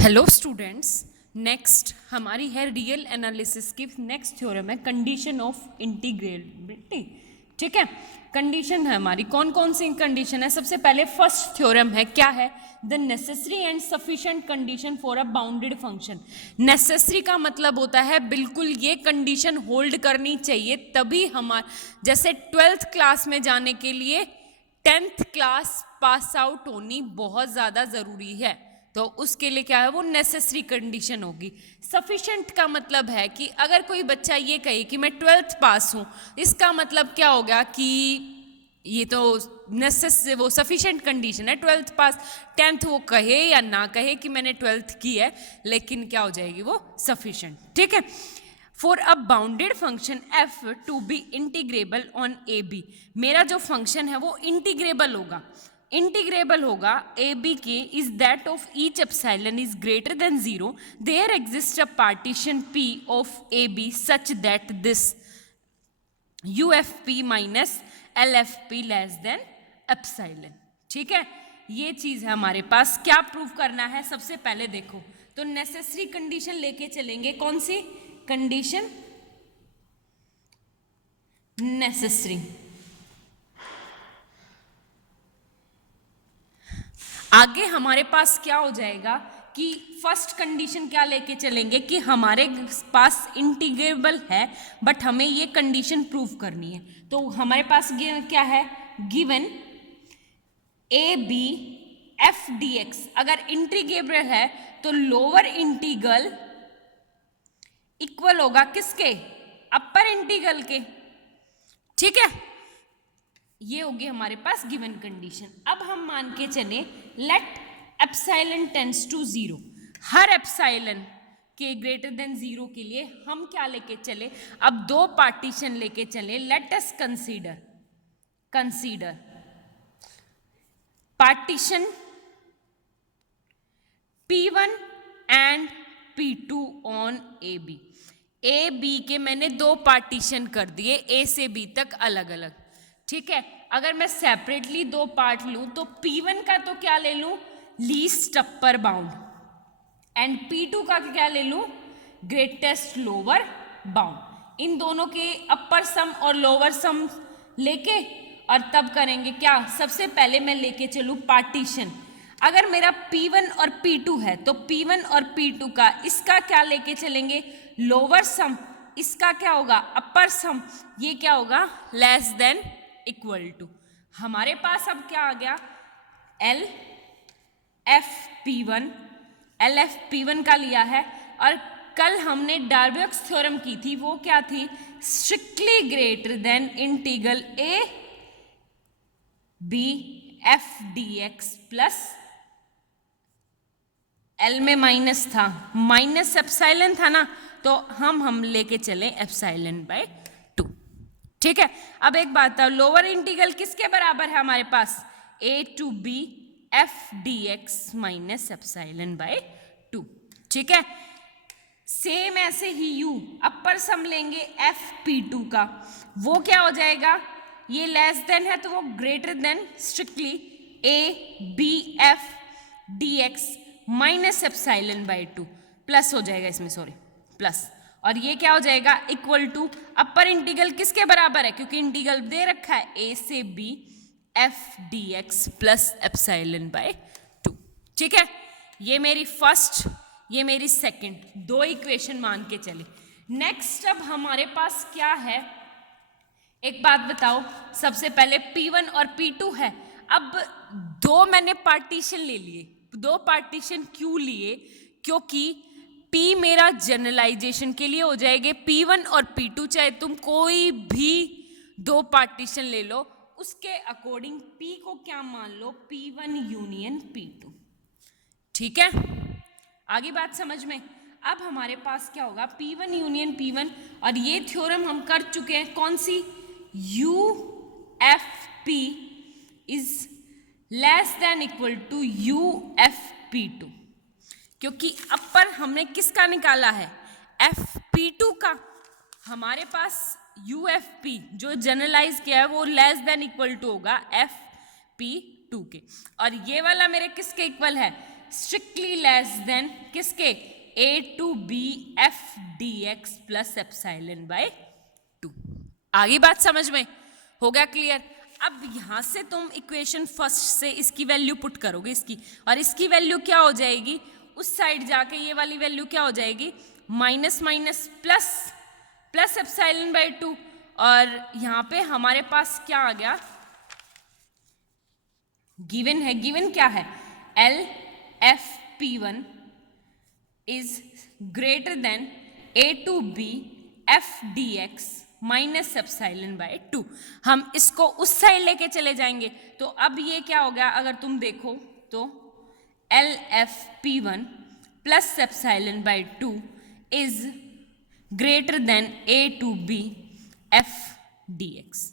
Hello students, next हमारी है real analysis की नेक्स्ट थ्योरम है कंडीशन ऑफ इंटीग्रेबिलिटी। ठीक है, कंडीशन है हमारी कौन कौन सी कंडीशन है। सबसे पहले फर्स्ट थ्योरम है, क्या है? The necessary and sufficient condition for a bounded function. Necessary का मतलब होता है बिल्कुल ये कंडीशन होल्ड करनी चाहिए तभी हमारे जैसे 12th क्लास में जाने के लिए 10th क्लास पास आउट होनी बहुत ज़्यादा ज़रूरी है, तो उसके लिए क्या है वो नेसेसरी कंडीशन होगी। सफिशिएंट का मतलब है कि अगर कोई बच्चा ये कहे कि मैं 12th पास हूँ, इसका मतलब क्या होगा कि ये तो वो सफिशिएंट कंडीशन है 12th पास। 10th वो कहे या ना कहे कि मैंने 12th की है, लेकिन क्या हो जाएगी वो सफिशिएंट। ठीक है, for a bounded function f to be integrable on a b, मेरा जो फंक्शन है वो इंटीग्रेबल होगा ए बी के is that of each epsilon is greater than 0, there exist a partition P of a b such that this U F P minus L F P less than epsilon. ठीक है, ये चीज है हमारे पास। क्या prove करना है? सबसे पहले देखो तो नेसेसरी कंडीशन लेके चलेंगे। कौन सी कंडीशन? नेसेसरी। आगे हमारे पास क्या हो जाएगा कि फर्स्ट कंडीशन क्या लेके चलेंगे कि हमारे पास इंटीग्रेबल है बट हमें ये कंडीशन प्रूव करनी है। तो हमारे पास क्या है? Given a B F D x अगर इंटीग्रेबल है तो लोअर इंटीग्रल इक्वल होगा किसके? अपर इंटीग्रल के। ठीक है, ये होगी हमारे पास गिवन कंडीशन। अब हम मान के चले लेट एप्सिलॉन टेंड्स टू 0, हर एप्सिलॉन के ग्रेटर देन 0 के लिए हम क्या लेके चले? अब दो पार्टीशन लेके चले। Let us consider partition P1 and P2 on a b के मैंने दो पार्टीशन कर दिए, ए से बी तक अलग अलग। ठीक है, अगर मैं सेपरेटली दो पार्ट लूं तो P1 का तो क्या ले लूं? Least upper bound, and P2 का क्या ले लूं? Greatest lower bound. इन दोनों के अपर सम और लोअर सम लेके और तब करेंगे क्या? सबसे पहले मैं लेके चलूं पार्टीशन। अगर मेरा P1 और P2 है तो P1 और P2 का इसका क्या लेके चलेंगे? Lower sum. इसका क्या होगा? Upper sum. ये क्या होगा? Less than equal to. हमारे पास अब क्या आ गया? एल एफ पी वन का लिया है, और कल हमने डार्बोक्स थ्योरम की थी, वो क्या थी? Strictly greater than integral a B F D x plus L में माइनस था, माइनस एप्सिलॉन था ना, तो हम लेके चले एप्सिलॉन बाय 2। ठीक है, अब एक बात था, लोअर इंटीग्रल किसके बराबर है हमारे पास? A to B F D x minus epsilon by 2। ठीक है, सेम ऐसे ही यू अपर सम लेंगे एफ पी टू का, वो क्या हो जाएगा? ये लेस देन है तो वो greater than strictly a B F D x minus epsilon by 2 plus हो जाएगा इसमें, सॉरी प्लस, और ये क्या हो जाएगा? इक्वल टू अपर इंटीग्रल किसके बराबर है? क्योंकि इंटीग्रल दे रखा है ए से b F D x plus epsilon by 2। ठीक है, ये मेरी फर्स्ट, ये मेरी सेकंड, दो इक्वेशन मान के चले। नेक्स्ट अब हमारे पास क्या है? एक बात बताओ, सबसे पहले P1 और P2 है। अब दो मैंने पार्टीशन ले लिए। दो पार्टीशन क्यों लिए? क्योंकि P मेरा जनरलाइजेशन के लिए हो जाएंगे P1 और P2, चाहे तुम कोई भी दो पार्टीशन ले लो, उसके अकॉर्डिंग P को क्या मान लो? P1 union P2। ठीक है, आगे बात समझ में? अब हमारे पास क्या होगा? P1 यूनियन P1, और ये थ्योरम हम कर चुके हैं। कौन सी? U F P is less than equal to U F P two, क्योंकि अपर हमने किसका निकाला है? एफ पी टू का। हमारे पास यू एफ पी जो जनरलाइज किया है वो लेस देन इक्वल टू होगा एफ पी टू के, और ये वाला मेरे किसके इक्वल है? स्ट्रिक्टली लेस देन किसके, a to b f dx plus epsilon by 2। आगे बात समझ में हो गया क्लियर। अब यहां से तुम इक्वेशन फर्स्ट से इसकी वैल्यू पुट करोगे इसकी, और इसकी वैल्यू क्या हो जाएगी, उस साइड जाके ये वाली वैल्यू क्या हो जाएगी, minus minus plus plus epsilon by 2, और यहां पे हमारे पास क्या आ गया, गिवन है, गिवन क्या है, L F P one is greater than A to B F D x minus epsilon by 2। हम इसको उस साइड लेके चले जाएंगे, तो अब ये क्या हो गया, अगर तुम देखो तो L F P one plus epsilon by 2 is greater than A to B F D X.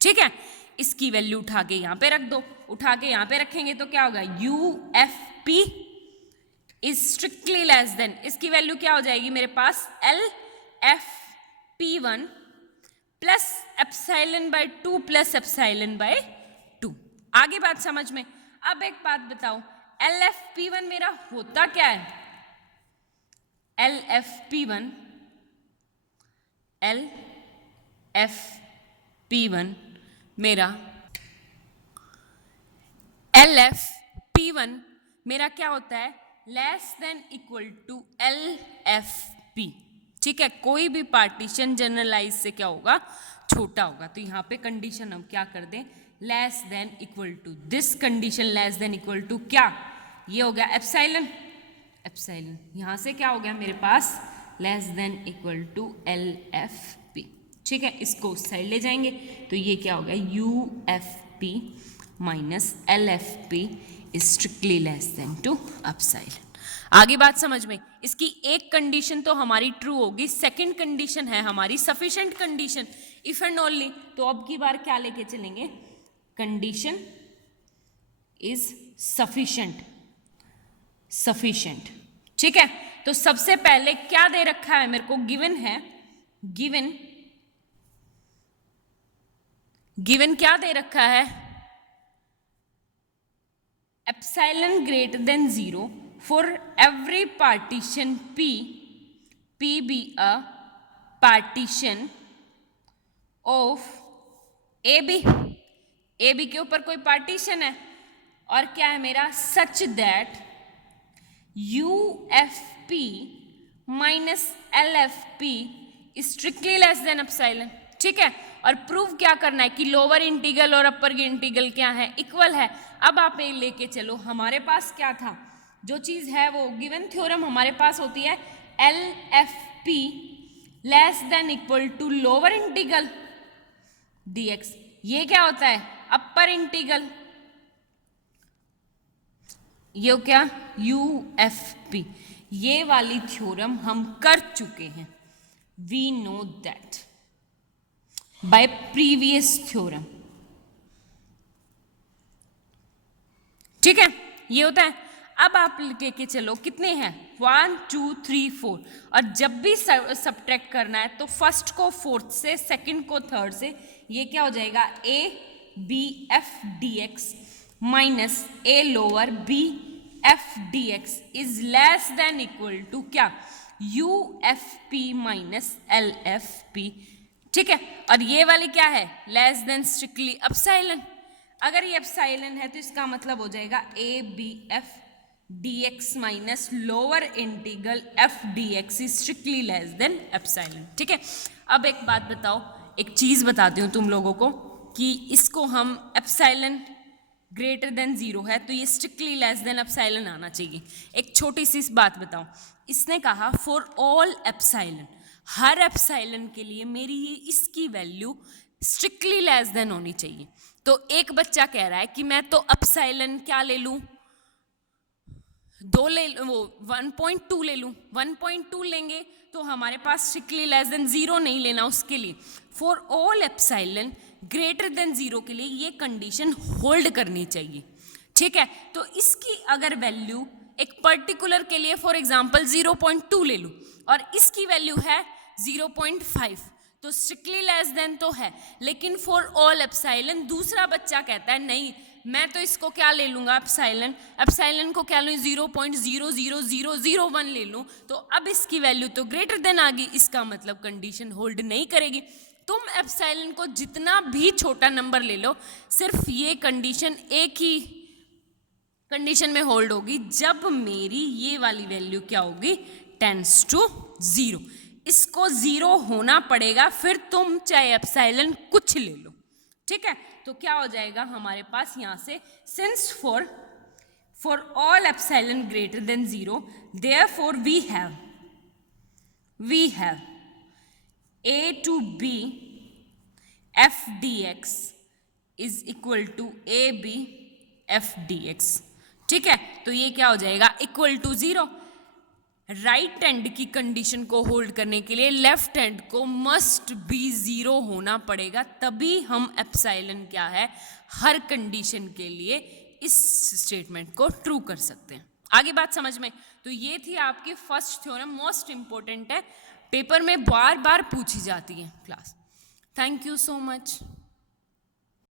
ठीक है, इसकी वैल्यू उठा के यहां पे रख दो, उठा के यहां पे रखेंगे तो क्या होगा, U F P is strictly less than, इसकी वैल्यू क्या हो जाएगी मेरे पास, L F P one plus epsilon by 2 plus epsilon by 2। आगे बात समझ में। अब एक बात बताओ, एल एफ पी वन मेरा होता क्या है, L F P one, L F P one मेरा, एल एफ पी वन मेरा क्या होता है, less than equal to L F P. ठीक है, कोई भी पार्टीशन जनरलाइज से क्या होगा, छोटा होगा, तो यहाँ पे कंडीशन हम क्या कर दें, less than equal to, this condition less than equal to क्या, ये हो गया एप्सिलॉन, एप्सिलॉन यहाँ से क्या हो गया मेरे पास, less than equal to L F P. ठीक है, इसको उस साइड ले जाएंगे तो ये क्या हो गया, U F P minus L F P is strictly less than two epsilon. आगे बात समझ में। इसकी एक कंडीशन तो हमारी ट्रू होगी, सेकंड कंडीशन है हमारी sufficient condition, if and only. तो अब की बार क्या लेके चलेंगे, कंडीशन इज सफिशिएंट, सफिशिएंट। ठीक है, तो सबसे पहले क्या दे रखा है मेरे को, गिवन है, गिवन, गिवन क्या दे रखा है, epsilon greater than 0 for every partition P, P be a partition of AB, AB के ऊपर कोई पार्टीशन है, और क्या है मेरा, such that UFP minus LFP strictly less than epsilon. ठीक है, और प्रूव क्या करना है कि लोअर इंटीग्रल और अपर इंटीग्रल क्या है, इक्वल है। अब आप ये लेके चलो, हमारे पास क्या था, जो चीज़ है वो गिवन थ्योरम हमारे पास होती है, L F P less than equal to lower integral D X. ये क्या होता है, अपर इंटीग्रल, ये क्या, यू एफ पी। ये वाली थ्योरम हम कर चुके हैं, we know that by previous theorem. ठीक है, ये होता है। अब आप लेके चलो, कितने हैं, 1 2 3 4, और जब भी सब्ट्रैक्ट करना है तो फर्स्ट को फोर्थ से, सेकंड को थर्ड से, ये क्या हो जाएगा, A B F D x minus A lower B F D X is less than equal to क्या, U F P minus L F P. ठीक है, और ये वाली क्या है, लेस देन स्ट्रिक्टली एप्सिलॉन। अगर ये एप्सिलॉन है तो इसका मतलब हो जाएगा A B F D x minus lower integral F D X is strictly less than epsilon. ठीक है, अब एक बात बताओ, एक चीज़ बताती हूँ तुम लोगों को कि इसको हम एप्सिलॉन ग्रेटर देन 0 है तो ये स्ट्रिक्टली लेस देन एप्सिलॉन आना चाहिए। एक छोटी सी बात बताओ, इसने कहा for all epsilon, her epsilon के लिए मेरी ये इसकी वैल्यू स्ट्रिक्टली लेस देन होनी चाहिए। तो एक बच्चा कह रहा है कि मैं तो एप्सिलॉन क्या ले लूँ, 2 ले, वो 1.2 ले लूँ, 1.2 लेंगे तो हमारे पास स्ट्रिक्टली लेस देन 0 नहीं लेना उसके लिए। For all epsilon greater than 0 के लिए ये कंडीशन होल्ड करनी चाहिए। ठीक है, तो इसकी अगर वैल्यू एक पर्टिकुलर के लिए फॉर एग्जांपल 0.2 ले लूँ और इसकी वैल्यू है 0.5, तो स्ट्रिक्टली लेस देन तो है, लेकिन फॉर ऑल एप्सिलॉन दूसरा बच्चा कहता है नहीं, मैं तो इसको क्या ले लूँगा, एप्सिलॉन, एप्सिलॉन को क्या लूँ 0.00001 ले लूँ, तो अब इसकी वैल्यू तो ग्रेटर देन आ गई, इसका मतलब कंडीशन होल्ड नहीं करेगी। तुम एप्सिलॉन को जितना भी छोटा नंबर ले लो, सिर्फ ये कंडीशन एक ही कंडीशन में होल्ड होगी, जब मेरी ये वाली वैल्यू क्या होगी, टेंस टू 0। इसको 0 होना पड़ेगा, फिर तुम चाहे एप्सिलॉन कुछ ले लो, ठीक है। तो क्या हो जाएगा हमारे पास यहाँ से, since for all epsilon greater than 0, therefore we have a to b f dx is equal to ab f dx, ठीक है। तो ये क्या हो जाएगा, इक्वल टू 0। राइट हैंड की कंडीशन को होल्ड करने के लिए लेफ्ट हैंड को मस्ट बी 0 होना पड़ेगा, तभी हम एप्सिलॉन क्या है हर कंडीशन के लिए इस स्टेटमेंट को ट्रू कर सकते हैं। आगे बात समझ में। तो ये थी आपकी फर्स्ट थ्योरम, मोस्ट इंपॉर्टेंट है, पेपर में बार बार पूछी जाती है class. Thank you so much.